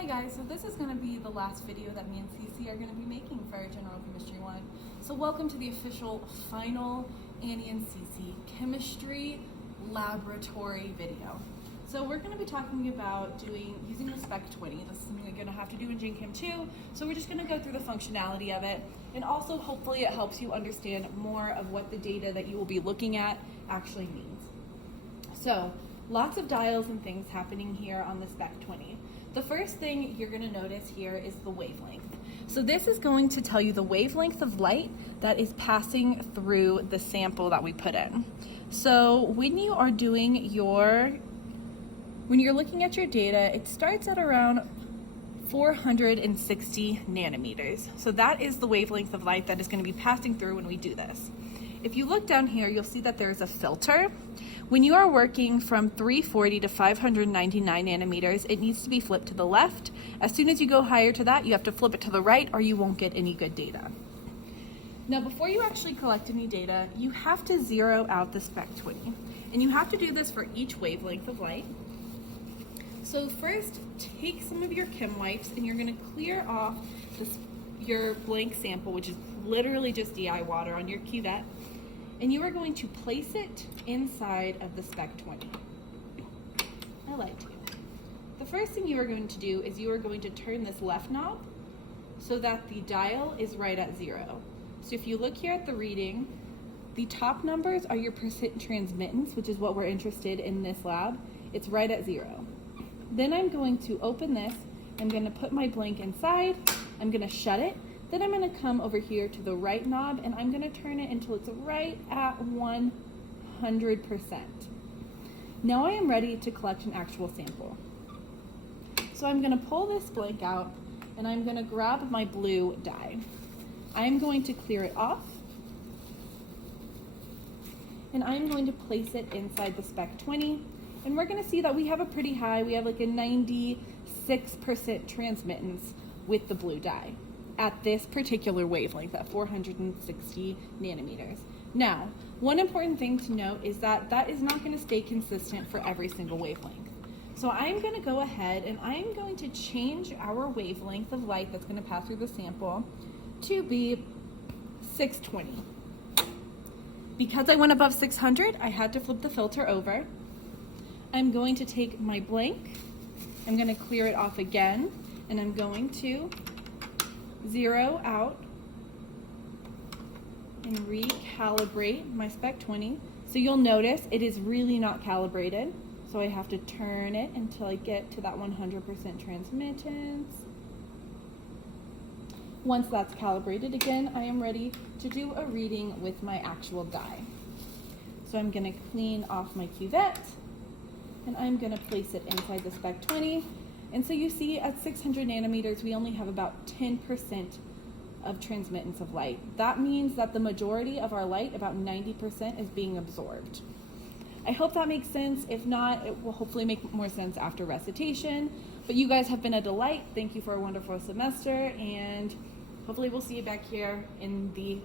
Hi guys, so this is going to be the last video that me and Cece are going to be making for our General Chemistry 1. So welcome to the official final Annie and Cece chemistry laboratory video. So we're going to be talking about using the Spec20. This is something you're going to have to do in Gen Chem 2. So we're just going to go through the functionality of it, and also hopefully it helps you understand more of what the data that you will be looking at actually means. So lots of dials and things happening here on the Spec20. The first thing you're going to notice here is the wavelength. So this is going to tell you the wavelength of light that is passing through the sample that we put in. So when you are when you're looking at your data, it starts at around 460 nanometers. So that is the wavelength of light that is going to be passing through when we do this. If you look down here, you'll see that there's a filter. When you are working from 340 to 599 nanometers, it needs to be flipped to the left. As soon as you go higher to that, you have to flip it to the right or you won't get any good data. Now, before you actually collect any data, you have to zero out the Spec20. And you have to do this for each wavelength of light. So first, take some of your chem wipes and you're gonna clear off your blank sample, which is literally just DI water on your cuvette. And you are going to place it inside of the Spec20. I lied to you. The first thing you are going to do is you are going to turn this left knob so that the dial is right at 0. So if you look here at the reading, the top numbers are your percent transmittance, which is what we're interested in this lab. It's right at 0. Then I'm going to open this. I'm going to put my blank inside. I'm going to shut it. Then I'm going to come over here to the right knob and I'm going to turn it until it's right at 100%. Now I am ready to collect an actual sample. So I'm going to pull this blank out and I'm going to grab my blue dye. I'm going to clear it off and I'm going to place it inside the Spec20, and we're going to see that we have a pretty high, we have like a 96% transmittance with the blue dye at this particular wavelength at 460 nanometers. Now, one important thing to note is that that is not going to stay consistent for every single wavelength. So I'm going to go ahead and I'm going to change our wavelength of light that's going to pass through the sample to be 620. Because I went above 600, I had to flip the filter over. I'm going to take my blank, I'm going to clear it off again, and I'm going to zero out and recalibrate my Spec20. So you'll notice it is really not calibrated. So I have to turn it until I get to that 100% transmittance. Once that's calibrated again, I am ready to do a reading with my actual dye. So I'm going to clean off my cuvette and I'm going to place it inside the Spec20. And so you see at 600 nanometers, we only have about 10% of transmittance of light. That means that the majority of our light, about 90%, is being absorbed. I hope that makes sense. If not, it will hopefully make more sense after recitation. But you guys have been a delight. Thank you for a wonderful semester, and hopefully we'll see you back here in the